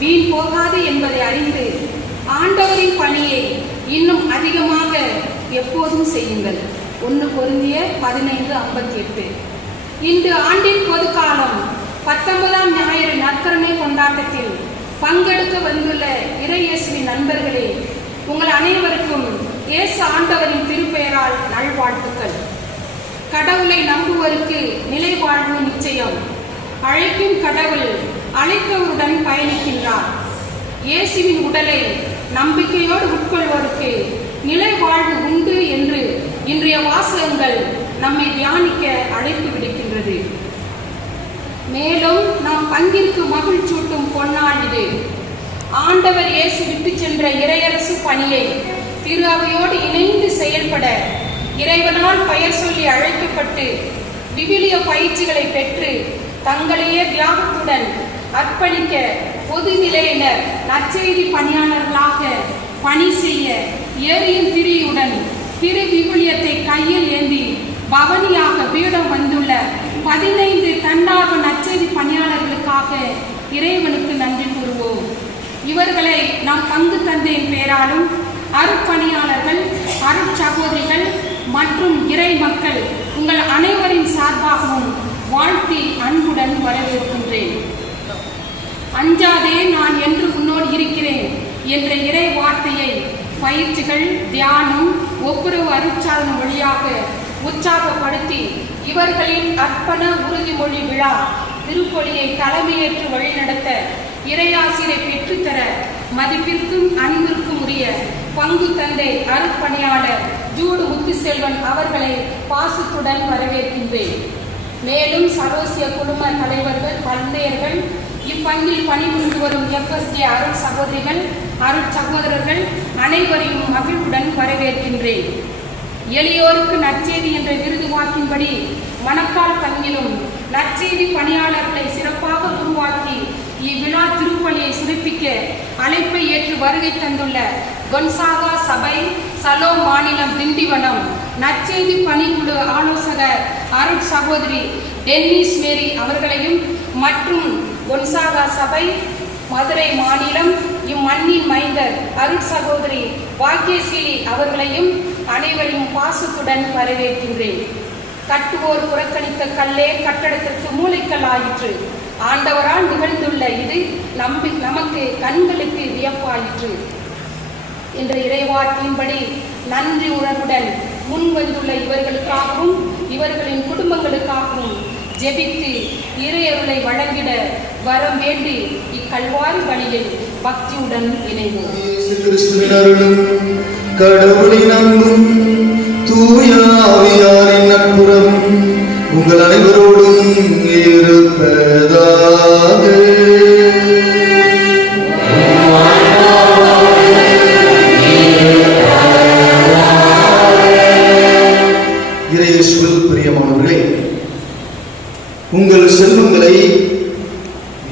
வீண் போகாது என்பதை அறிந்து ஆண்டவரின் பணியை இன்னும் அதிகமாக எப்போதும் செய்யுங்கள். 1 கொரிந்தியர் 15:58. இன்று ஆண்டின் பொதுக்காலம் 19ஆம் ஞாயிறு நற்கருணை கொண்டாட்டத்தில் பங்கெடுக்க வந்துள்ள இறையேசுவின் நண்பர்களே, உங்கள் அனைவருக்கும் இயேசு ஆண்டவரின் திருப்பெயரால் நல்வாழ்த்துக்கள். கடவுளை நம்புவோருக்கு நிலை வாழ்வு நிச்சயம். அழைக்கும் கடவுள் அழைத்தவருடன் பயணிக்கின்றார். இயேசுவின் உடலை நம்பிக்கையோடு உட்கொள்வோருக்கு நிலை வாழ்வு உண்டு என்று இன்றைய வாசகங்கள் நம்மை தியானிக்க அழைப்பு விடுக்கின்றது. மேலும் நாம் பங்கிற்கு மகிழ்ச்சூட்டும் பொன்னாள் இது. ஆண்டவர் இயேசு விட்டு சென்ற இறையரசு பணியை திரு அவையோடு இணைந்து செயல்பட இறைவனால் பெயர் சொல்லி அழைக்கப்பட்டு விவிலிய பயிற்சிகளை பெற்று தங்களையே தியாகத்துடன் அர்ப்பணிக்க பொது நிலையினர் நற்செய்தி பணியாளர்களாக பணி செய்ய ஏரியின் திரியுடன் திரு விவிலியத்தை கையில் ஏந்தி பவனியாக பீடம் வந்துள்ள 15 தன்னார்வ நற்செய்தி பணியாளர்களுக்காக இறைவனுக்கு நன்றி கூறுவோம். இவர்களை நாம் பங்கு தந்தையின் பெயராலும் அருட்பணியாளர்கள், அருட்சகோதரிகள் மற்றும் இறை மக்கள் உங்கள் அனைவரின் சார்பாகவும் வாழ்த்தி அன்புடன் வரவேற்கின்றேன். அஞ்சாதே, நான் என்று உன்னோடு இருக்கிறேன் என்ற இறை வார்த்தையை பயிற்சிகள், தியானம், ஒப்புரவு அருட்சாதனம் வழியாக உற்சாகப்படுத்தி இவர்களின் அர்ப்பண உறுதிமொழி விழா திருப்பொழியை தலைமையேற்று வழிநடத்த இறையாசிரை பெற்றுத்தர மதிப்பிற்கும் அன்பிற்கும் உரிய பங்கு தந்தை அருட்பணியாளர் ஜூடு முத்துசெல்வன் அவர்களை பாசத்துடன் வரவேற்கின்றேன். மேலும் சரோசிய குழும தலைவர்கள், தந்தையர்கள், இப்பங்கில் பணிபுரிந்து வரும் FSJ அருள் சகோதரிகள், அருள் சகோதரர்கள் அனைவரையும் மகிழ்வுடன் வரவேற்கின்றேன். எளியோருக்கு நற்செய்தி என்ற விருது வாக்கின்படி மணக்கால் பங்கிலும் நற்செய்தி பணியாளர்களை சிறப்பாக உருவாக்கி இவ்விழா திருப்பலியை சிறப்பிக்க அழைப்பை ஏற்று வருகை தந்துள்ள கொன்சாகா சபை, சலோ மாநிலம் திண்டிவனம் நற்செய்தி பணிக்குழு ஆலோசகர் அருள் சகோதரி டென்னிஸ் மேரி அவர்களையும் மற்றும் கொன்சாகா சபை மதுரை மாநிலம் இம்மண்ணின் மைந்தர் அருள் சகோதரி வாக்கியசீலி அவர்களையும் அனைவரையும் பாசத்துடன் வரவேற்கின்றேன். கட்டுவோர் புறக்கணித்த கல்லே கட்டடத்திற்கு மூளைக்கல் ஆயிற்று. ஆண்டவரால் நிகழ்ந்துள்ள இது நமக்கு கண்களுக்கு வியப்பாயிற்று என்ற இறைவார்த்தையின்படி நன்றி உணர்வுடன் முன்வந்துள்ள இவர்களுக்காகவும் இவர்களின் குடும்பங்களுக்காகவும் ஜெபித்து இறையருளை வழங்கிட வரம் வேண்டி இக்கல்வாரி வழியில் பக்தியுடன் இணைவோம். கடவுளின் அன்பும் தூய ஆவியாரின் நட்புறவும் உங்கள் அனைவரோடும் இருப்பதாக. இறையேசுவில் பிரியமானவர்களே, உங்கள் செல்வங்களை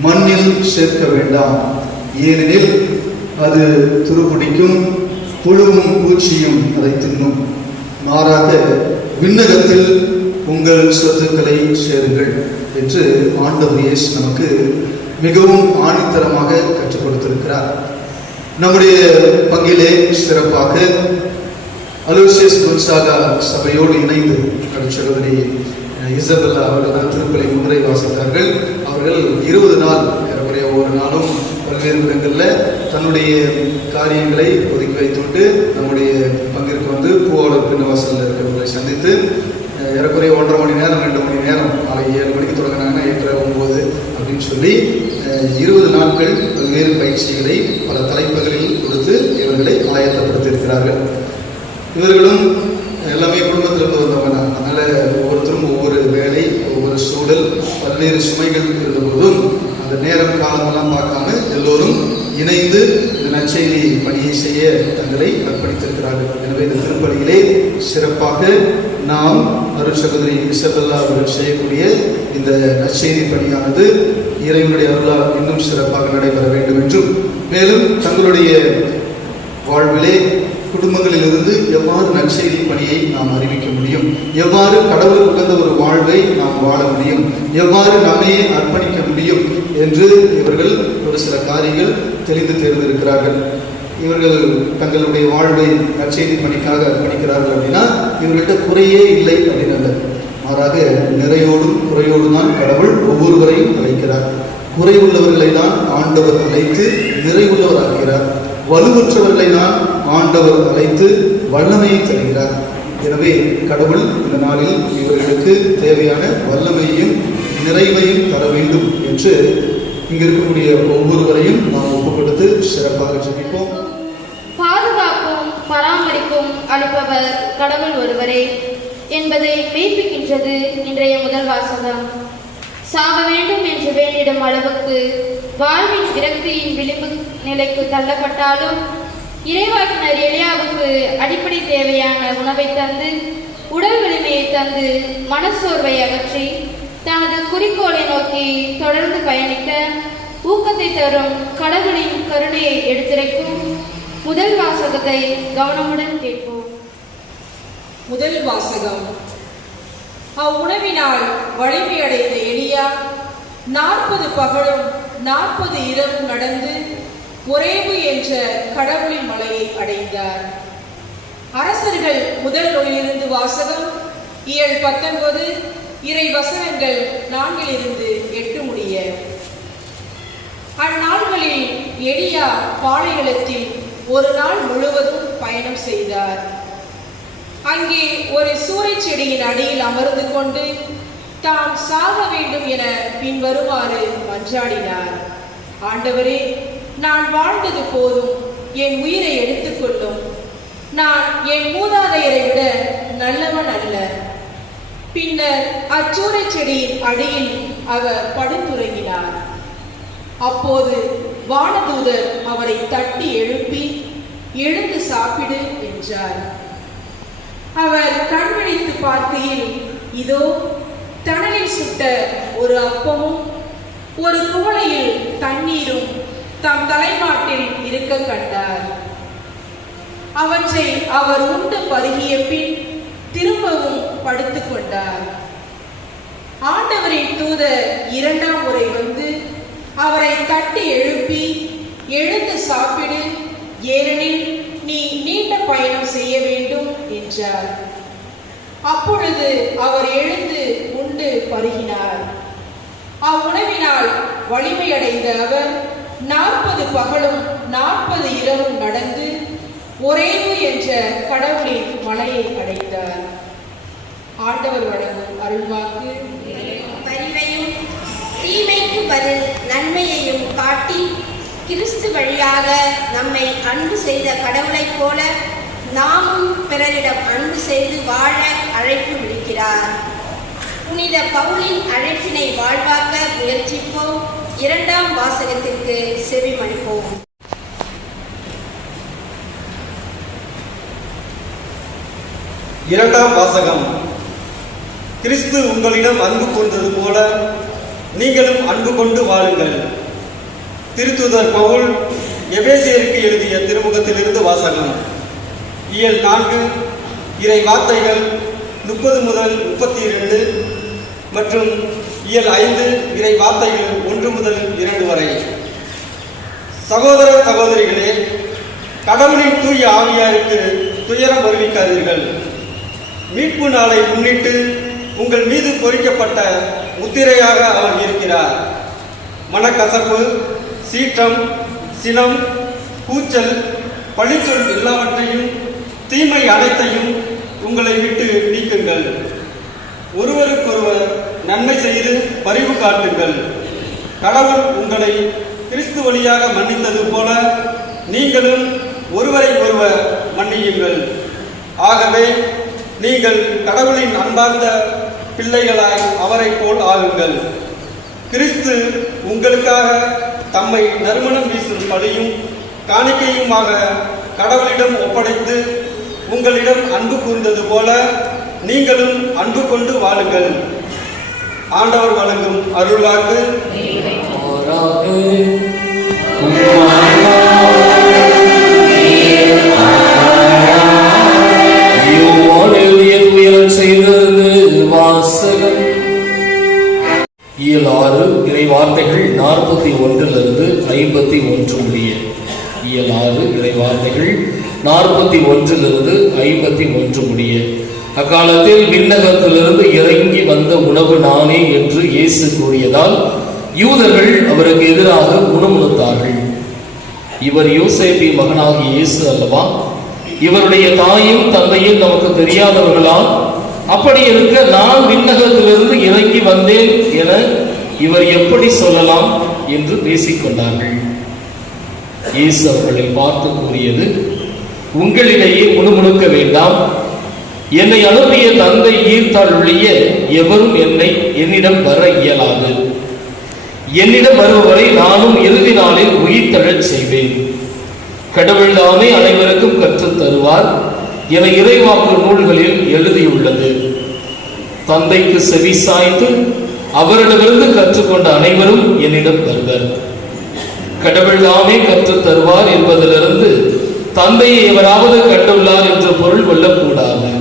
மண்ணில் சேர்க்க வேண்டாம், ஏனெனில் அது துருப்பிடிக்கும், புழுவும் பூச்சியும் அதை தின்னும். மாறாக விண்ணகத்தில் உங்கள் சொத்துக்களை சேருங்கள் என்று ஆண்டவர் இயேசு நமக்கு மிகவும் ஆணித்தரமாக கற்றுக் கொடுத்திருக்கிறார். நம்முடைய பங்கிலே சிறப்பாக அலோசியஸ் கொன்சாகா சபையோடு இணைந்து சகோதரி இசபெல்லா அவர்கள் திருப்பலி முன்னுரை வாசித்தார்கள். அவர்கள் 20 நாள் ஏறக்குறைய ஒவ்வொரு நாளும் பல்வேறு இடங்களில் தன்னுடைய காரியங்களை ஒதுக்கி வைத்துவிட்டு நம்முடைய பங்கிற்கு வந்து பூவோட பின்னவாசலில் இருக்கிறவர்களை சந்தித்து ஏறக்குறைய 1.5 மணி நேரம் 2 மணி நேரம் நாளை 7 மணிக்கு தொடங்கினாங்கன்னா 8:30 9 அப்படின்னு சொல்லி 20 நாட்கள் பல்வேறு பயிற்சிகளை பல தலைப்புகளில் கொடுத்து இவர்களை ஆயத்தப்படுத்தியிருக்கிறார்கள். இவர்களும் எல்லாமே குடும்பத்திலிருந்து வந்தவங்க தான். அதனால் ஒவ்வொருத்தரும் ஒவ்வொரு வேலை, ஒவ்வொரு சூழல், பல்வேறு சுமைகள் இருந்தபோதும் அந்த நேரம் காலமெல்லாம் பார்க்காம எல்லோரும் இணைந்து இந்த நற்செய்தி பணியை செய்ய தங்களை அர்ப்பணித்திருக்கிறார்கள். எனவே இந்த திருப்பலியிலே சிறப்பாக நாம் அருட்சகோதரி இசபெல்லா அவர்கள் செய்யக்கூடிய இந்த நற்செய்தி பணியானது இறைவனுடைய அருளால் இன்னும் சிறப்பாக நடைபெற வேண்டும் என்றும், மேலும் தங்களுடைய வாழ்விலே குடும்பங்களிலிருந்து எவ்வாறு நற்செய்தி பணியை நாம் அறிவிக்க முடியும், எவ்வாறு கடவுளுக்கு உகந்த ஒரு வாழ்வை நாம் வாழ முடியும், எவ்வாறு நம்மையே அர்ப்பணிக்க முடியும் என்று இவர்கள் ஒரு சில காரியங்கள் தெளிந்து தேர்ந்திருக்கிறார்கள். இவர்கள் தங்களுடைய வாழ்வை நற்செய்தி பணிக்காக அர்ப்பணிக்கிறார்கள் அப்படின்னா இவர்கள்ட்ட குறையே இல்லை அப்படின்னு அல்ல. மாறாக நிறையோடும் குறையோடும் தான் கடவுள் ஒவ்வொருவரையும் அழைக்கிறார். குறைவுள்ளவர்களை தான் ஆண்டவர் அழைத்து நிறைவுள்ளவர் ஆகிறார். வலுவற்றவர்களை தான் ஆண்டவர் அழைத்து வல்லமையை தருகிறார். எனவே கடவுள் இந்த நாளில் இவர்களுக்கு தேவையான வல்லமையையும் நிறைவையும் தர வேண்டும் என்று இங்கு இருக்கக்கூடிய ஒவ்வொருவரையும் நாம் ஒப்புக் கொடுத்து சிறப்பாக ஜெபிப்போம். பாதுகாப்பும் பராமரிப்பும் அளிப்பவர் கடவுள் ஒருவரே என்பதை மெய்ப்பிக்கின்றது இன்றைய முதல் வாசகம். சாக வேண்டும் என்று வேண்டிடும் அளவுக்கு வாழ்வின் விரக்தியின் விளிம்பு நிலைக்கு தள்ளப்பட்டாலும் இறைவாக்கினர் எலியாவுக்கு அடிப்படை தேவையான உணவை தந்து, உடல் வலிமையை தந்து, மனச்சோர்வை அகற்றி தனது குறிக்கோளை நோக்கி தொடர்ந்து பயணிக்க ஊக்கத்தை தரும் கடவுளின் கருணையை எடுத்துரைக்கும் முதல் வாசகத்தை கவனமுடன் கேட்போம். முதல் வாசகம். அவ்வுணவினால் வலிமையடைந்த எலியா 40 பகலும் 40 இரவும் நடந்து ஒரேபு என்ற கடவுளின் மலையை அடைந்தார். அரசர்கள் முதல் நூலிலிருந்து வாசகம். இயல் 19 இறை வசனங்கள் 4-8 முடிய. அந்நாள்களில் எலியா பாலைநிலத்தில் ஒரு நாள் முழுவதும் பயணம் செய்தார். அங்கே ஒரு சூறைச் செடியின் அடியில் அமர்ந்து கொண்டு தாம் சாக வேண்டும் என பின்வருமாறு மன்றாடினார். ஆண்டவரே, நான் வாழ்ந்தது போதும், என் உயிரை எடுத்துக்கொள்ளும். நான் என் மூதாதையரை விட நல்லவன் அல்ல. பின்னர் அச்சூறைச் செடியின் அடியில் அவர் படுத்துறங்கினார். அப்போது வானதூதர் அவரை தட்டி எழுப்பி, எழுந்து சாப்பிடு என்றார். அவர் கண்விழித்து பார்க்கையில் இதோ தணலில் சுட்ட ஒரு அப்பமும் ஒரு குவளையில் தண்ணீரும் தம் தலைமாட்டில் இருக்க கண்டார். அவற்றை அவர் உண்டு பருகிய பின் திரும்பவும் படுத்துக் கொண்டார். ஆண்டவரின் தூதர் 2ஆம் முறை வந்து அவரை தட்டி எழுப்பி, எழுந்து சாப்பிடு, ஏனெனில் நீ நீண்ட பயணம் செய்ய வேண்டும் என்றார். அப்பொழுது அவர் எழுந்து உண்டு பருகினார். அவ்வுணவினால் வலிமையடைந்த அவர் 40 பகலும் 40 இரவும் நடந்து ஒரேவு என்ற கடவுளின் மலையை அடைந்தார். ஆண்டவர் வழங்கும் அருள்வாக்கு. வலிமையும் தீமைக்கு பதில் நன்மையையும் காட்டி கிறிஸ்து வழியாக நம்மை அன்பு செய்த கடவுளைப் போல நாமும் பிறரிடம் அன்பு செய்து வாழ அழைப்பு விடுக்கிறார். புனித பவுலின் அழைப்பினை வாழ்வாக்க முயற்சிப்போம். 2ஆம் வாசகத்திற்கு செவிமடுப்போம். இரண்டாம் வாசகம். கிறிஸ்து உங்களிடம் அன்பு கொண்டது போல நீங்களும் அன்பு கொண்டு வாழுங்கள். திருத்தூதர் பவுல் எபேசியருக்கு எழுதிய திருமுகத்திலிருந்து வாசகம். இயல் 4 இறை வார்த்தைகள் 30 முதல் 32 மற்றும் இயல் 5 இறை வார்த்தைகள் 1 முதல் 2 வரை. சகோதர சகோதரிகளே, கடவுளின் தூய ஆவியாருக்கு துயரம் வருவிக்காதீர்கள். மீட்பு நாளை முன்னிட்டு உங்கள் மீது பொறிக்கப்பட்ட முத்திரையாக அவர் இருக்கிறார். மனக்கசப்பு, சீற்றம், சினம், கூச்சல், பழிச்சொல் எல்லாவற்றையும் தீமை அனைத்தையும் உங்களை விட்டு நீக்குங்கள். ஒருவருக்கொருவர் நன்மை செய்து பரிவு காட்டுங்கள். கடவுள் உங்களை கிறிஸ்து வழியாக மன்னித்தது போல நீங்களும் ஒருவரை ஒருவர் மன்னியுங்கள். ஆகவே நீங்கள் கடவுளின் அன்பார்ந்த பிள்ளைகளாய் அவரை போல் ஆகுங்கள். கிறிஸ்து உங்களுக்காக தம்மை நறுமணம் வீசும் பலியும் காணிக்கையுமாக கடவுளிடம் ஒப்படைத்து உங்களிடம் அன்பு கூர்ந்தது போல நீங்களும் அன்பு கொண்டு வாழுங்கள். ஆண்டவர் வழங்கும் அருள்வாக்கு. செய்தது வாசகம். இயல் 6 இறை வார்த்தைகள் 40 51 முடிய. இயலாறு இறைவார்த்தைகள் 41 51 முடிய. அக்காலத்தில் விண்ணகத்திலிருந்து இறங்கி வந்த உணவு நானே என்று இயேசு கூறியதால் யூதர்கள் அவருக்கு எதிராக முணுமுணுத்தார்கள். இவர் யோசேப்பின் மகனாகிய இயேசு அல்லவா? இவருடைய தாயும் தந்தையும் நமக்கு தெரியாதவர்களால் அப்படி இருக்க நான் விண்ணகத்திலிருந்து இறங்கி வந்தேன் என இவர் எப்படி சொல்லலாம் என்று பேசிக்கொண்டார்கள். இயேசு அவர்களை பார்த்து கூறியது, உங்களிடையே முணுமுணுக்க வேண்டாம். என்னை அனுப்பிய தந்தை ஈர்த்தால் ஒழிய எவரும் என்னிடம் வர இயலாது. என்னிடம் வருபவரை நானும் இறுதி நாளில் உயிர்த்தெழச் செய்வேன். கடவுள் தாமே அனைவருக்கும் கற்றுத் தருவார் என இறைவாக்கு நூல்களில் எழுதியுள்ளது. தந்தைக்கு செவி சாய்த்து அவரிடமிருந்து கற்றுக்கொண்ட அனைவரும் என்னிடம் வருவர். கடவுள் தாமே கற்றுத் தருவார் என்பதிலிருந்து தந்தையை எவராவது கண்டுள்ளார் என்று பொருள் கொள்ளக்கூடாது.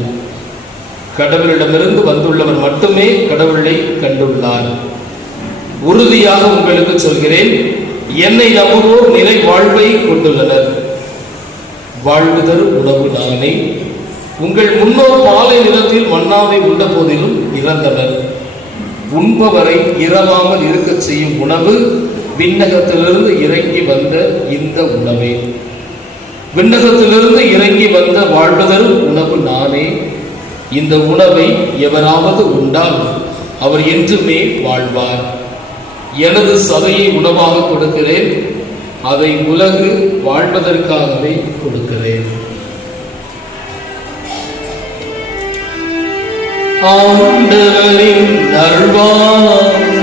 கடவுளிடமிருந்து வந்துள்ளவர் மட்டுமே கடவுளை கண்டுள்ளார். உறுதியாக உங்களுக்கு சொல்கிறேன், என்னை நம்புவோர் நிலை வாழ்வை கொண்டுள்ளனர். வாழ்வு தரும் உணவு நானே. உங்கள் முன்னோர் பாலை நிலத்தில் மன்னாவை உண்ட போதிலும் இறந்தனர். உண்பவரை இரவாமல் இருக்க செய்யும் உணவு விண்ணகத்திலிருந்து இறங்கி வந்த இந்த உணவே. விண்ணகத்திலிருந்து இறங்கி வந்த வாழ்வு தரும் உணவு நானே. இந்த உணவை எவராவது உண்டால் அவர் என்றுமே வாழ்வார். எனது சதையை உணவாக கொடுக்கிறேன், அதை உலகு வாழ்வதற்காகவே கொடுக்கிறேன். ஆண்டவரின் அருள்வாக்கு.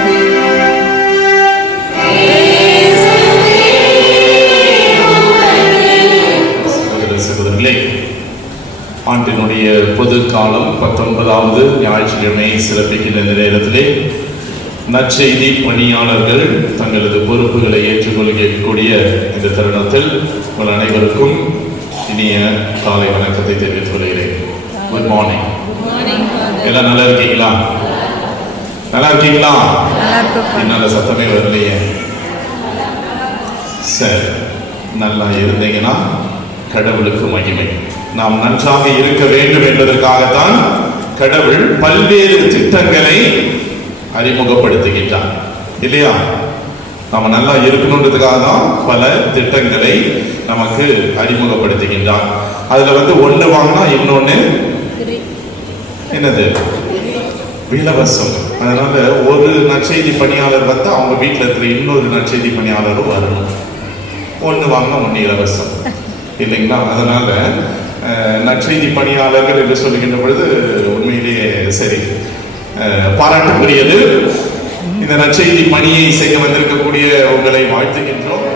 சகோதரர்களே, ஆண்டினுடைய பொது காலம் 19வது ஞாயிற்றுக்கிழமையை சிறப்பிக்கின்ற நேரத்திலே நற்செய்தி பணியாளர்கள் தங்களது பொறுப்புகளை ஏற்றுக்கொள்ளக்கூடிய இந்த தருணத்தில் உங்கள் அனைவருக்கும் இனிய காலை வணக்கத்தை தெரிவித்துக் கொள்கிறேன். Good morning. எல்லாம் நல்லா இருக்கீங்களா? நல்லா இருக்கீங்களா? என்னால சத்தமே வரலையே. சரி, நல்லா இருந்தீங்கன்னா கடவுளுக்கு மகிமை. நாம் நன்றாக இருக்க வேண்டும் என்பதற்காகத்தான் கடவுள் பல்வேறு திட்டங்களை அறிமுகப்படுத்துகின்றார், இல்லையா? நாம நல்லா இருக்கணுன்றதுக்காக தான் பல திட்டங்களை நமக்கு அறிமுகப்படுத்துகின்றார். அதுல ஒண்ணு வாங்கினா இன்னொன்னு என்னது? இலவசம். அதனால ஒரு நற்செய்தி பணியாளர் அவங்க வீட்டில் இருக்கிற இன்னொரு நற்செய்தி பணியாளரும் வரணும். ஒண்ணு வாங்கினா ஒண்ணு இலவசம், இல்லைங்களா? அதனால நற்செய்தி பணியாளர்கள் என்று சொல்லுகின்ற பொழுது உண்மையிலேயே சரி, பாராட்டுக்குரியது. இந்த நற்செய்தி பணியை செய்ய வந்திருக்கக்கூடிய உங்களை வாழ்த்துகின்றோம்.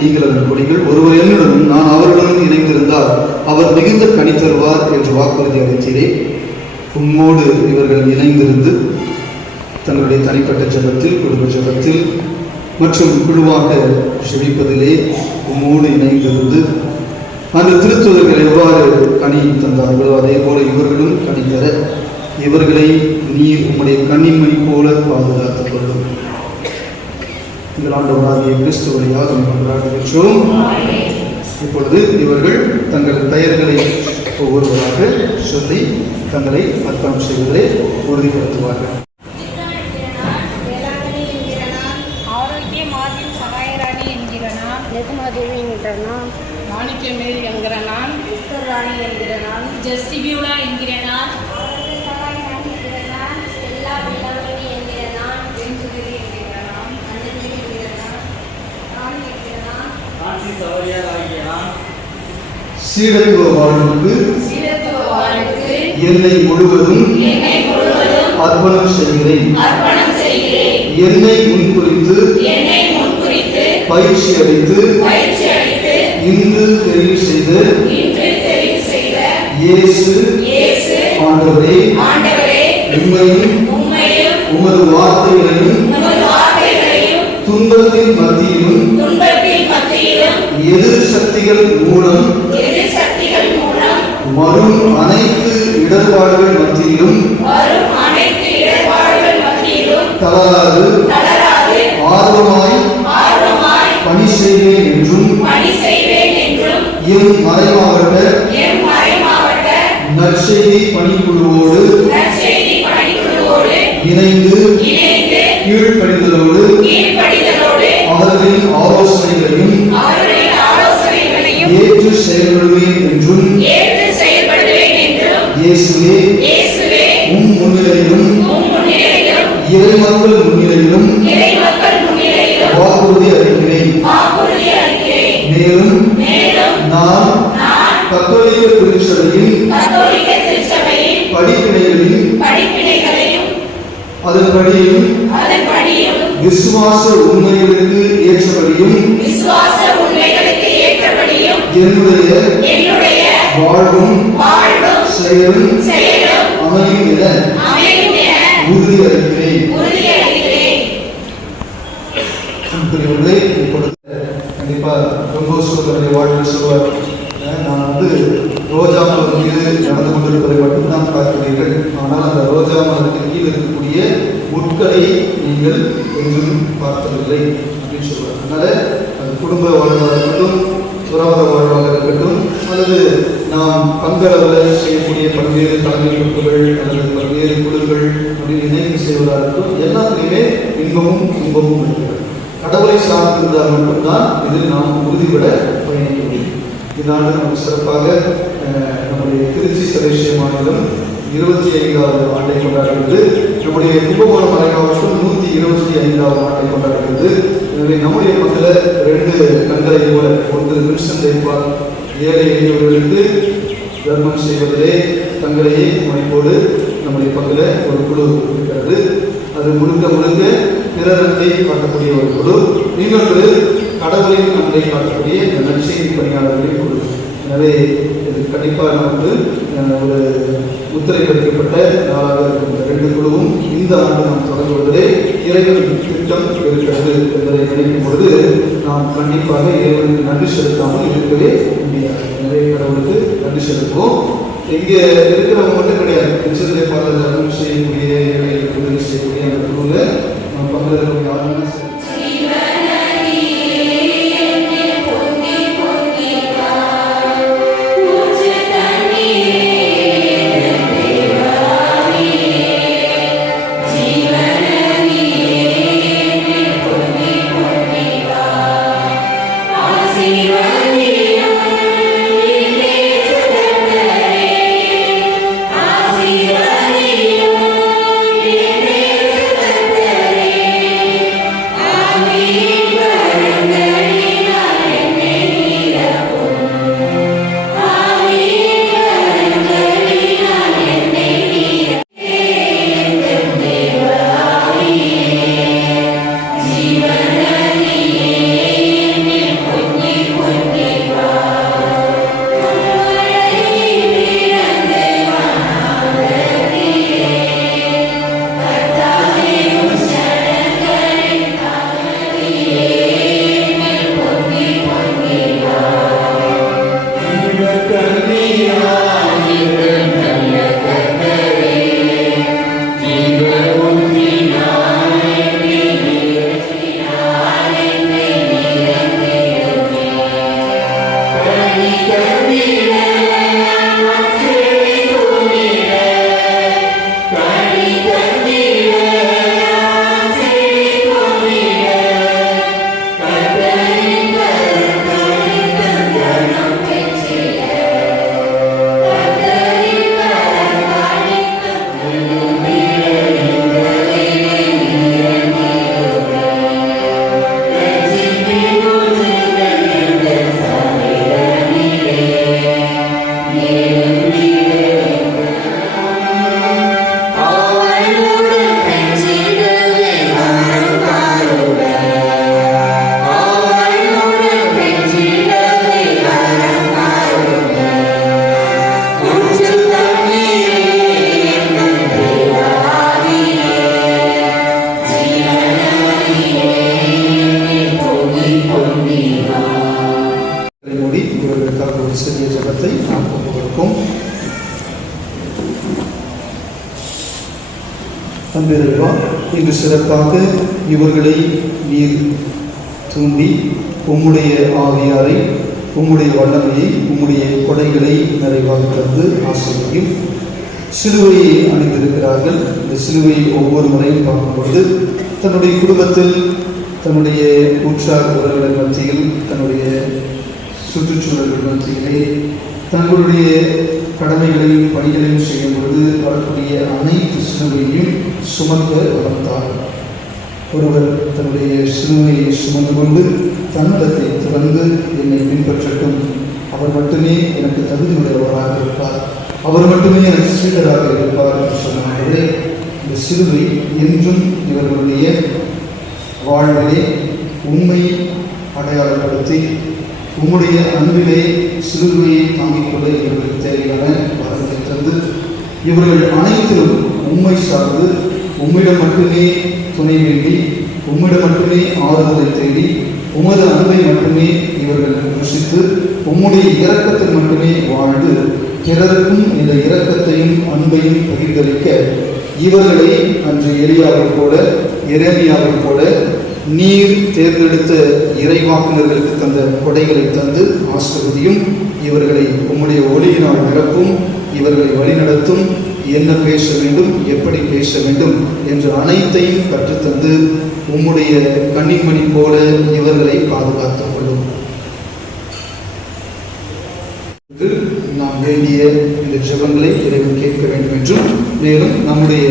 நீங்கள் அதன் கொடிகள். ஒருவர் என்னுடனும் நான் அவருடனும் இணைந்திருந்தால் அவர் மிகுந்த கனி தருவார் என்று வாக்குறுதி அளித்தீரே. உம்மோடு இவர்கள் இணைந்திருந்து தங்களுடைய தனிப்பட்ட ஜபத்தில், குடும்ப ஜபத்தில் மற்றும் குழுவாக செழிப்பதிலே உம்மோடு இணைந்திருந்து அந்த திருத்துதர்கள் எவ்வாறு கனி தந்தார்களோ அதே போல இவர்களும் கனி தர இவர்களை நீர் உம்முடைய கண்ணின்மை போல பாதுகாத்துக் கொள்ளும். எங்கள் ஆண்டவராகிய கிறிஸ்து வழியாக கொண்டாடுகின்றோம். இப்பொழுது இவர்கள் தங்கள் பெயர்களை ஒவ்வொருவராக சொல்லி தங்களை அர்ப்பணம் செய்வதை உறுதிப்படுத்துவார்கள். ஆரோக்கிய மார்பின் சகாயராணி என்கிற நான், நெகுமாதேவி என்கிற நான், மாணிக்கமேரி என்கிற நான், எஸ்தர் ராணி என்கிற நான், ஜஸ்டிபியூலா என்கிற நான், சகாயராணி என்கிற நான், ஸ்டெல்லா வேளாங்கண்ணி என்கிற நான், வெஞ்சுகிரி என்கிற நான், அண்ணன் என்கிற நான், ராணி என்கிற நான், பிரான்சிஸ் சவரியார் ஆகிய நான், சீடத்துவ வாழ்வுக்கு சீரத்துவ வாழ்வுக்கு என்னை முழுவதும் அர்ப்பணம் செய்கிறேன். என்னை முன்குறித்து பயிற்சி அளித்து இன்று தெரிவு செய்த இயேசு ஆண்டவரே, உம்மையும் உமது வார்த்தைகளையும் துன்பத்தின் மத்தியிலும் எதிர் சக்திகள் மூலம் வரும் அனைத்து இடர்பாடுகள் மத்தியிலும் தளராது ஆர்வமாய் பணி செய்வேன் என்றும் எம் மறைமாவட்ட நற்செய்தி பணிக்குழுவோடு இணைந்து கீழ்ப்படிதலோடு அவர்களின் ஆலோசனைகளையும் ஏற்று செயல்படுவேன் என்றும் இயேசுவே உம் முன்னிலையிலும் இறைமக்கள் முன்னிலையிலும் வாக்குறுதி அளிக்கிறேன். மேலும் நான் கத்தோலிக்க திருச்சபையின் படிப்பினைகளையும் அதன்படியும் விசுவாச உண்மைகளுக்கு ஏற்றபடியும் என்னுடைய வாழ்வும் செயலும் அமையும் என உறுதி அளிக்கிறேன். இப்பொழுது கண்டிப்பா ரொம்ப சொல்லுடைய வாழ்வில் சொல்வார், நான் ரோஜா மரம் மீது நடந்து கொண்டிருப்பதை மட்டும்தான் பார்க்கிறீர்கள், ஆனால் அந்த ரோஜா மரத்தின் கீழ் இருக்கக்கூடிய முட்களை நீங்கள் எங்கும் பார்த்ததில்லை அப்படின்னு சொல்வார். அதனால அது குடும்ப வாழ்வாக இருக்கட்டும், துறவர வாழ்வாக இருக்கட்டும், அல்லது நாம் பங்களவில் செய்யக்கூடிய பல்வேறு தலைமை குழுக்கள் அல்லது பல்வேறு குழுக்கள் அப்படின்னு இணைந்து செய்வதாக இருக்கட்டும், எல்லாத்துலேயுமே இன்பமும் துன்பமும் இருக்கிறது. கடவுளை சார்ந்திருந்தால் மட்டும்தான் இதில் நாம் உறுதிபட பயணிக்க முடியும். இந்த ஆண்டு நமக்கு சிறப்பாக நம்முடைய திருச்சி சதேசிய மாநிலம் 25வது ஆண்டை கொண்டாடுகிறது. நம்முடைய கும்பகோணம் மலைமாவட்டம் 125வது ஆண்டை கொண்டாடுகிறது. எனவே நம்முடைய பங்கில் 2 கண்களை போல, ஒன்று வின்சென்ட் வைப்பார், ஏழை எளியவர்களுக்கு தர்மம் செய்வதிலே தங்களையே முனைப்போடு நம்முடைய பங்கில் ஒரு குழு இருக்கிறது. அது முழுக்க பிறர் அன்பை காட்டக்கூடிய ஒரு குழு. இன்னொன்று கடவுளின் அன்பை காட்டக்கூடிய நற்செய்தி பணியாளர்களின் குழு. எனவே இது கண்டிப்பாக நமக்கு ஒரு முத்திரை பதிக்கப்பட்ட நாளாக இருக்கும். இந்த 2 குழுவும் இந்த ஆண்டு நாம் தொடங்குவதிலே இறைவன் திட்டம் இருக்கிறது என்பதை நினைக்கும் பொழுது நாம் கண்டிப்பாக இறைவனுக்கு நன்றி செலுத்தாமல் இருக்கவே முடியாது. எனவே கடவுளுக்கு நன்றி செலுத்துவோம். இங்கே இருக்கிறவங்க மட்டும் கிடையாது, திருச்சிலை பாடல் செய்யக்கூடிய ஏழைகளுக்கு உதவி செய்யக்கூடிய அந்த குழுவில் நாம் பங்கேற்கக்கூடிய ஆளுநர் ஜெபத்தை நாம் ஒப்புக்கொடுப்போம். அன்பிருவா, இன்று சிறப்பாக இவர்களை நீர் தூண்டி உம்முடைய ஆவியாரை, உம்முடைய வல்லமையை, உம்முடைய கொடைகளை நிறைவாக தந்து ஆசீர்வதியும். சிலுவையை அணிந்திருக்கிறார்கள். இந்த சிலுவையை ஒவ்வொரு முறையும் பார்க்கும்பொழுது தன்னுடைய குடும்பத்தில், தன்னுடைய உற்றார் உறவினர் மத்தியில், தன்னுடைய சுற்றுச்சூழல்கள் மத்தியிலே தங்களுடைய கடமைகளையும் பணிகளையும் செய்யும் பொழுது வரக்கூடிய அனைத்து சிலுவையையும் சுமக்க வளர்த்தார். ஒருவர் தன்னுடைய சிலுவையை சுமந்து கொண்டு தன்னலத்தை திறந்து என்னை பின்பற்றட்டும், அவர் மட்டுமே எனக்கு தகுதியுடையவராக இருப்பார், அவர் மட்டுமே எனக்கு சீடராக இருப்பார் என்று சொன்னார்களே, இந்த சிலுவை என்றும் இவர்களுடைய வாழ்விலே உண்மை அடையாளப்படுத்தி உம்முடைய அன்பிலே சிலுவையை தாங்கிக் கொள்ள இவர்களுக்கு தேவையான வரங்களை தந்து இவர்கள் அனைத்திலும் உண்மை சார்ந்து உம்மிடம் மட்டுமே துணை வேண்டி, உம்மிடம் மட்டுமே ஆறுதலை தேடி, உமது அன்பை மட்டுமே இவர்கள் ருசித்து உம்முடைய இரக்கத்தில் மட்டுமே வாழ்ந்து பிறருக்கும் இந்த இரக்கத்தையும் அன்பையும் பகிர்ந்தளிக்க இவர்களை அன்று எலியாவைப் போல, எரேமியாவைப் போல நீர் தேர்ந்தெடுத்த இறைவாக்குனர்களுக்கு தந்த கொடைகளை தந்து ஆசீர்வதியும். இவர்களை உம்முடைய ஒளியினால் நிரப்பும், இவர்களை வழிநடத்தும், என்ன பேச வேண்டும், எப்படி பேச வேண்டும் என்று அனைத்தையும் கற்றுத்தந்து உம்முடைய கன்னிமணி போல இவர்களை பாதுகாத்துக் கொள்ளும். நாம் வேண்டிய இந்த ஜெபங்களை இறைவன் கேட்க வேண்டும் என்றும், மேலும் நம்முடைய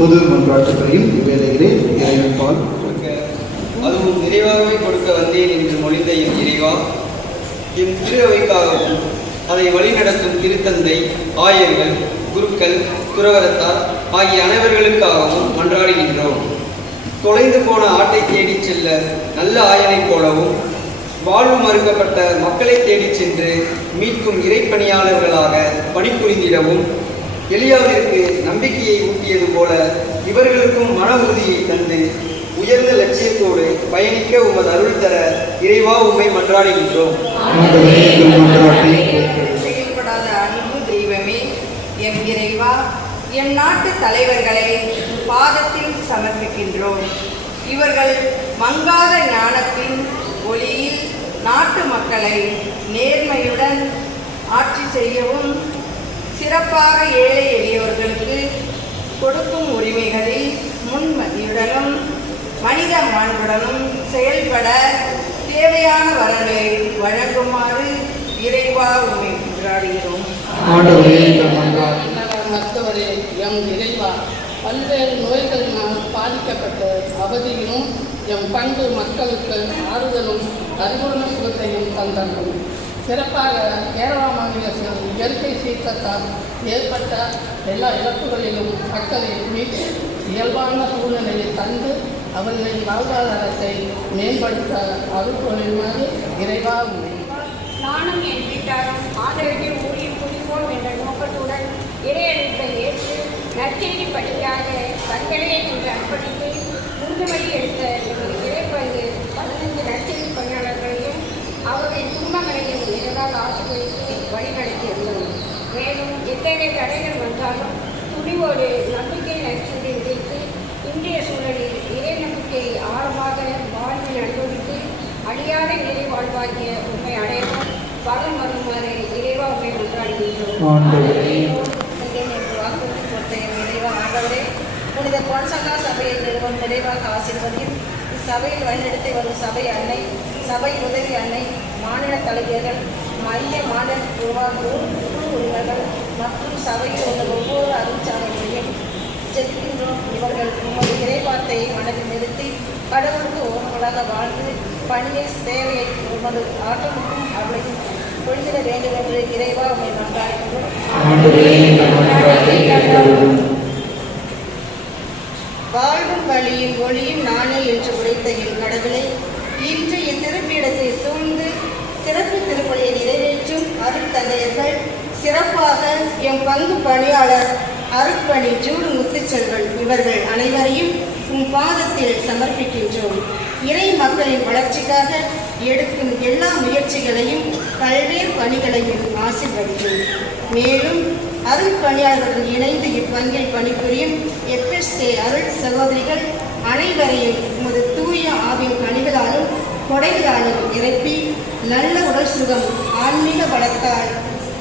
பொது மன்றாட்டுகளையும் இவ்வேளையிலே இறைவன்பால் அதுவும் நிறைவாகவே கொடுக்க வந்தேன் என்று மொழிந்த என் இறைவா, என் திரு அவைக்காகவும் அதை வழிநடத்தும் திருத்தந்தை, ஆயர்கள், குருக்கள், துறவரத்தார் ஆகிய அனைவர்களுக்காகவும் மன்றாடுகின்றோம். தொலைந்து போன ஆட்டை தேடிச் செல்ல நல்ல ஆயனைப் போலவும், வாழ்வு மறுக்கப்பட்ட மக்களை தேடிச் சென்று மீட்கும் இறைப்பணியாளர்களாக பணிபுரிந்திடவும், எலியாவிற்கு நம்பிக்கையை ஊட்டியது போல இவர்களுக்கும் மன உறுதியை தந்து உயர்ந்த லட்சியத்தோடு பயணிக்க உமது அருள் தர இறைவா உம்மை மன்றாடுகின்றோம். செயல்படாத அன்பு தெய்வமே, எம் இறைவா, எம் நாட்டு தலைவர்களை பாதத்தில் சமர்ப்பிக்கின்றோம். இவர்கள் மங்காத ஞானத்தின் ஒளியில் நாட்டு மக்களை நேர்மையுடன் ஆட்சி செய்யவும், சிறப்பாக ஏழை எளியவர்களுக்கு கொடுக்கும் உரிமைகளில் முன்மதியுடனும் மனித மாண்புடனும் செயல்பட தேவையான வரங்களை வழங்குமாறு இறைவா உம்மை மன்றாடுகிறோம். மருத்துவரே, எம் இறைவா, பல்வேறு நோய்களினால் பாதிக்கப்பட்ட அவதியும் எம் பண்பு மக்களுக்கு ஆறுதலும் அறிவுறுண சுகத்தையும் தந்தார்கள். சிறப்பாக கேரளா மாநிலத்தில் இயற்கை சீற்றத்தால் ஏற்பட்ட எல்லா இழப்புகளிலும் மக்களை மீட்டு இயல்பான சூழ்நிலையை தந்து அவர்களின் வாழ்வாதாரத்தை மேம்படுத்த அருள் புரியுமாறு இறைவா உண்மை. நானும் என் வீட்டாரும் ஆதரவில் ஊழியம் புரிவோம் என்ற நோக்கத்துடன் இறையழைப்பை ஏற்று நற்செய்தி படிக்காக தங்களே என்று அர்ப்பணித்து முன்னுவழி எடுத்த எமது இறைப்பங்கு 15 நற்செய்தி பணியாளர்களையும் அவர்களின் குடும்பங்களையும் இதனால் ஆசீர்வதித்து வழிநடத்தியுள்ளோம். மேலும் எத்தகைய தடைகள் வந்தாலும் துணிவோடு நம்பிக்கை நற்செய்தி விதைத்து இன்றைய சூழலில் இறை நம்பிக்கையை ஆழமாக வாழ்வில் அனுபவித்து அழியாத நிலை வாழ்வாகிய உண்மை அடையவும் பலம் வருமாறு இறைவா உண்மை மன்றாடுகின்றோம். வாக்குறுதி கொடுத்த இறைவா ஆண்டவரே, புனித பொன்சங்கா சபையை நிறுவனம் நிறைவாக ஆசீர்வதியும். இச்சபையில் வழிநடத்தி வரும் சபை அன்னை, சபை உதவி அன்னை, மாநில தலைவர்கள், மைய மாநில குழு உறுப்பினர்கள் மற்றும் சபையில் உள்ள ஒவ்வொரு அருட்சாலைகளையும் ஜெபிக்கின்றோம். இவர்கள் உமது இறைவார்த்தையை மனதில் நிறுத்தி கடவுளுக்கு ஓரங்களாக வாழ்ந்து பணியை தேவையை உமது ஆற்றலுக்கும் அவளையும் பொழுதிட வேண்டும் என்று இறைவா உண்மை மன்றாடுகின்றோம். வாழ்வும் வழியும் ஒளியும் நானே என்று உரைத்த என் கடவுளை, இன்று இத்திருப்பீடத்தை சூழ்ந்து சிறப்பு திருப்பலியை நிறைவேற்றும் அருள் தந்தையர்கள், சிறப்பாக எம் பங்கு பணியாளர் அருட்பணி ஜூடு முத்துச்செல்வன் இவர்கள் அனைவரையும் உம் பாதத்தில் சமர்ப்பிக்கின்றோம். இறை மக்களின் வளர்ச்சிக்காக எடுக்கும் எல்லா முயற்சிகளையும் பல்வேறு பணிகளையும் ஆசீர்வதிக்கும். மேலும் அருள் பணியாளர்களுடன் இணைந்து இப்பங்கில் பணிபுரியும் FSK அருள் சகோதரிகள் அனைவரையும் உமது தூய ஆவின் கனிகளாலும் கொடைகளாலும் நிரப்பி நல்ல உடல் சுகம் ஆன்மீக பலத்தால்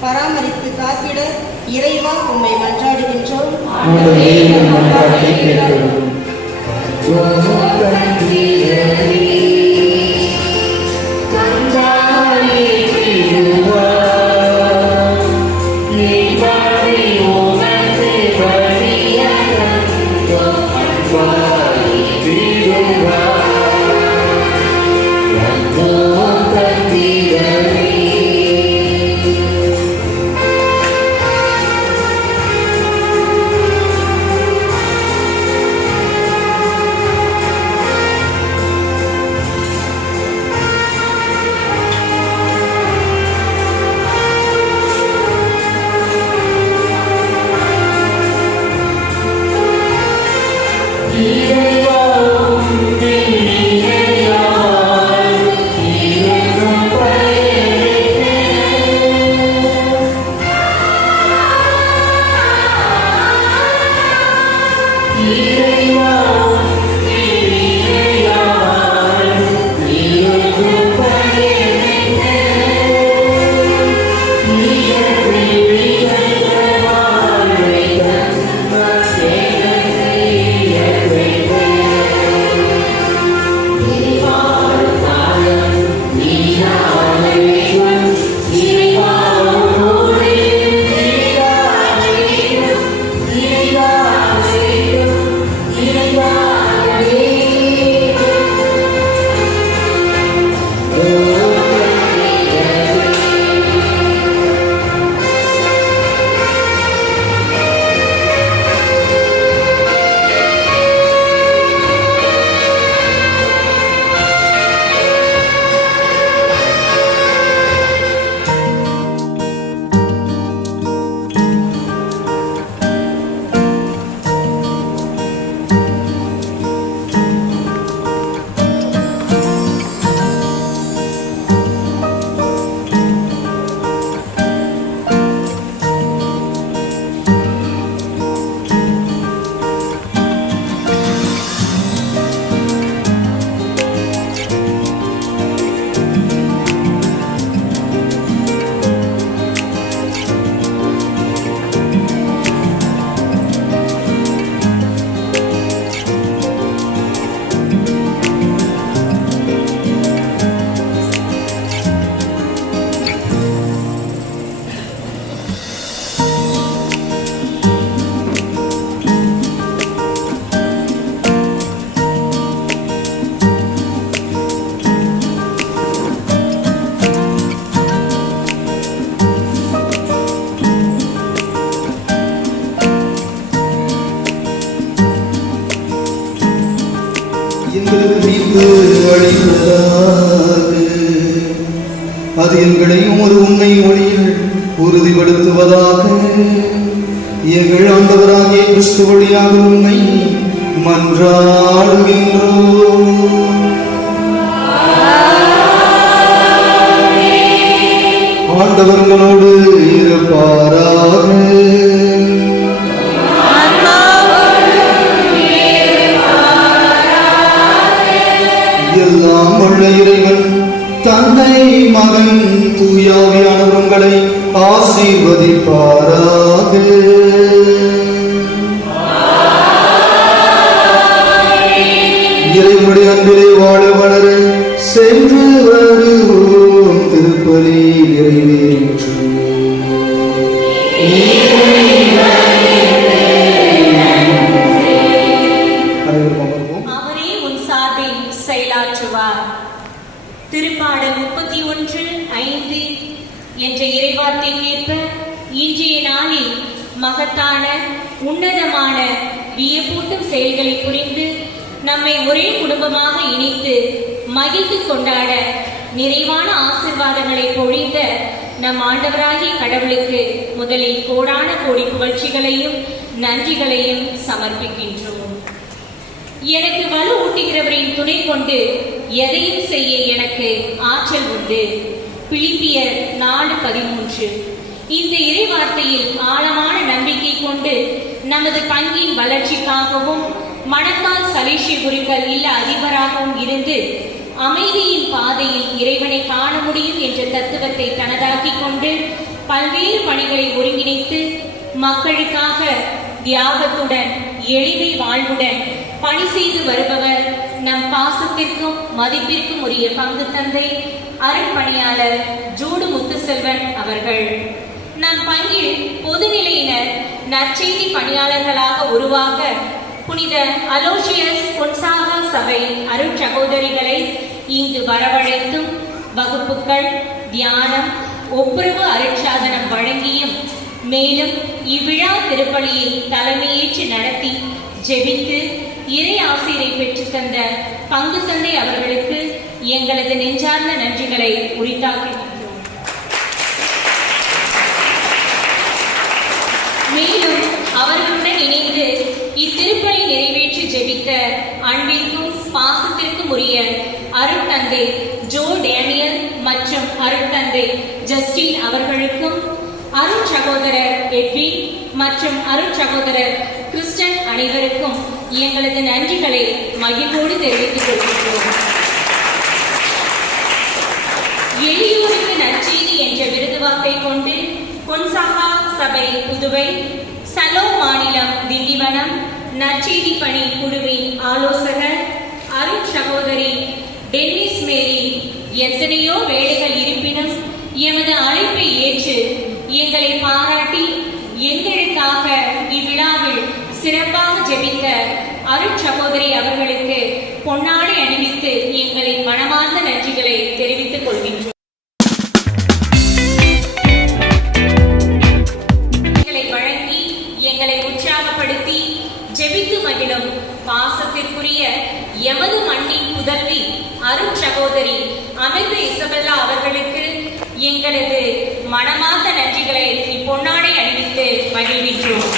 பராமரித்து காத்திட இறைவா உம்மை மன்றாடுகின்றோம். அது எங்களையும் ஒரு உண்மை ஒளியில் உறுதிப்படுத்துவதாக. எங்கள் ஆண்டவராகிய கிறிஸ்து வழியாக உண்மை மன்றாடுகின்றோம். ஆண்டவர்களோடு இருப்பாராக. எல்லாம் உள்ள இறைவன் தந்தை மகன் தூயாவியானவர் உங்களை ஆசீர்வதிப்பாராக. இறைவனுடைய அன்பிலே வாழ வளர சென்று வருவோம். திருப்பலி நிறைவேற்று. அவரே உன் சார்பில் செயலாற்றுவார். திருப்பாடல் 31:5 என்ற இறைவார்த்தைக்கேற்ப இன்றைய நாளில் மகத்தான உன்னதமான வியப்பூட்டும் செயல்களை புரிந்து நம்மை ஒரே குடும்பமாக இணைத்து மகிழ்ந்து கொண்டாட நிறைவான ஆசீர்வாதங்களை பொழிந்த நம் ஆண்டவராகிய கடவுளுக்கு முதலில் கோடான கோடி புகழ்ச்சிகளையும் நன்றிகளையும் சமர்ப்பிக்கின்றோம். எனக்கு வலு ஊட்டுகிறவரின் துணை கொண்டு எதையும் செய்ய எனக்கு ஆற்றல் உண்டு. பிலிப்பியர் 4:13. இந்த இறைவார்த்தையில் ஆழமான நம்பிக்கை கொண்டு நமது பங்கின் வளர்ச்சிக்காகவும் மணக்கால் சலேஷி குருக்கள் இல்ல அதிபராகவும் இருந்து அமைதியின் பாதையில் இறைவனை காண முடியும் என்ற தத்துவத்தை தனதாக்கிக் கொண்டு பல்வேறு பணிகளை ஒருங்கிணைத்து மக்களுக்காக தியாகத்துடன் எளிமை வாழ்வுடன் பணி செய்து வருபவர் நம் பாசத்திற்கும் மதிப்பிற்கும் உரிய பங்கு தந்தை அருட்பணியாளர் ஜூடு முத்துசெல்வன் அவர்கள். நம் பங்கில் பொதுநிலையினர் நற்செய்தி பணியாளர்களாக உருவாக புனித அலோசியஸ் பொன்சாகா சபை அருட்சகோதரிகளை இங்கு வரவழைத்தும் வகுப்புகள், தியானம், ஒப்புரவு அருட்சாதனம் வழங்கியும் மேலும் இவ்விழா திருப்பலியை தலைமையேற்று நடத்தி ஜெபித்து இறை ஆசிரை பெற்றுத்தந்த பங்கு தந்தை அவர்களுக்கு எங்களது நெஞ்சார்ந்த நன்றிகளை உரித்தாக்குகின்றோம். மேலும் அவர்களுடன் இணைந்து இத்திருப்பலி நிறைவேற்றி ஜெபித்த அன்பிற்கும் பாசத்திற்கும் உரிய அருட்தந்தை ஜோ டேனியல் மற்றும் அருட்தந்தை ஜஸ்டின் அவர்களுக்கும் அருட்சகோதரர் எட்வின் மற்றும் அருட்சகோதரர் கிறிஸ்டன் அனைவருக்கும் எங்களது நன்றிகளை மகிழ்வோடு தெரிவித்துக் கொள்கின்றோம். எளியோருக்கு நற்செய்தி என்ற விருதுவாக்கை கொண்டு பொன்சாகா சபை புதுவை, சலோ மாநிலம் திண்டிவனம் நற்செய்தி பணி குழுவின் ஆலோசகர் அருட்சகோதரி டென்னிஸ் மேரி எத்தனையோ வேலைகள் இருப்பினும் எமது அழைப்பை ஏற்று எங்களை பாராட்டி எங்களுக்காக இவ்விழாவில் சிறப்பாக ஜெபித்த அருட்சகோதரி அவர்களுக்கு பொன்னாடை அணிவித்து எங்களின் மனமார்ந்த நன்றிகளை தெரிவித்துக் கொள்கின்றோம். வழங்கி எங்களை உற்சாகப்படுத்தி ஜெபித்து மகிழும் பாசத்திற்குரிய எமது மண்ணின் புதல்வி அருட்சகோதரி அமிர்த இசபெல்லா அவர்களுக்கு எங்களது மனமார்ந்த நன்றிகளை இப்பொன்னாடை அணிவித்து மகிழ்கின்றோம்.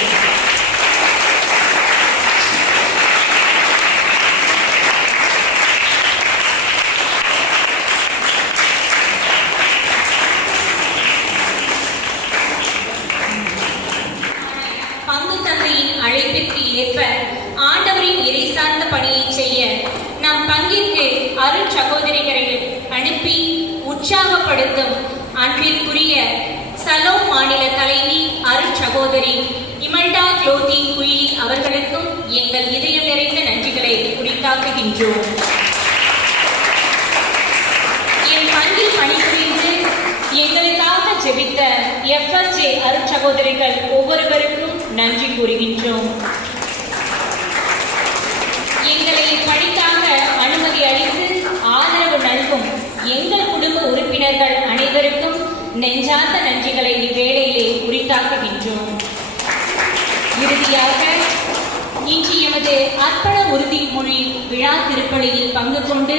பங்கு தந்தையின் அழைப்பிற்கு ஏற்ப ஆண்டவரின் இறை சார்ந்த பணியை செய்ய நம் பங்கிற்கு அருட்சகோதரிகளை அனுப்பி உற்சாகப்படுத்தும் அன்பிற்குரிய சலோ மாநில தலைவி அருட்சகோதரி இமல்டா குளோதி குயிலி அவர்களுக்கும் எங்கள் இதயம் நிறைந்த நன்றிகளை உரித்தாக்குகின்றோம். என் பங்கில் பணிபுரிந்து எங்களுக்காக ஜெபித்த FSJ அருட்சகோதரிகள் ஒவ்வொருவருக்கும் நன்றி கூறுகின்றோம். எங்களை பணிக்காக அனுமதி அளித்து ஆதரவு நல்கும் எங்கள் குடும்ப உறுப்பினர்கள் அனைவருக்கும் நெஞ்சார்ந்த நன்றிகளை இவ்வேளையிலே உரித்தாக்குகின்றோம். இறுதியாக இன்று எமது அர்ப்பண உறுதிமொழி விழா திருப்பலியில் பங்கு கொண்டு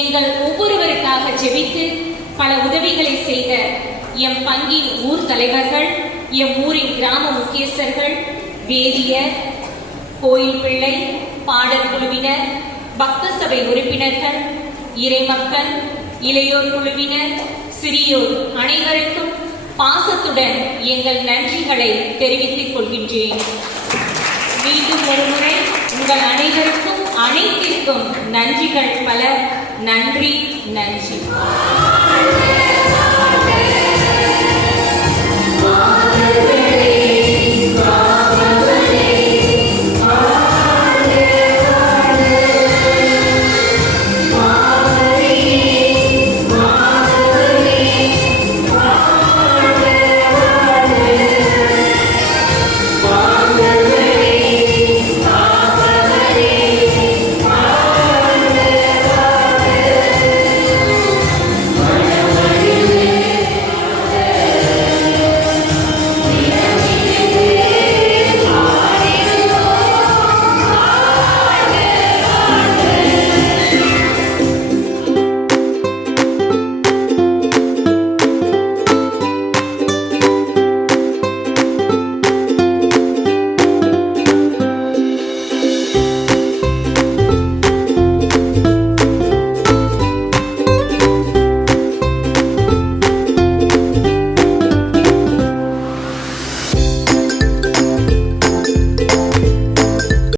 எங்கள் ஒவ்வொருவருக்காக ஜெபித்து பல உதவிகளை செய்த எம் பங்கின் ஊர் தலைவர்கள், எம் ஊரின் கிராம முக்கியஸ்தர்கள், வேதியர், கோயில் பிள்ளை, பாடல் குழுவினர், பக்த சபை உறுப்பினர்கள், இறைமக்கள், இளையோர் குழுவினர், சிறியோர் அனைவருக்கும் பாசத்துடன் எங்கள் நன்றிகளை தெரிவித்துக் கொள்கின்றேன். மீண்டும் ஒருமுறை உங்கள் அனைவருக்கும் அனைத்திற்கும் நன்றிகள் பல. நன்றி.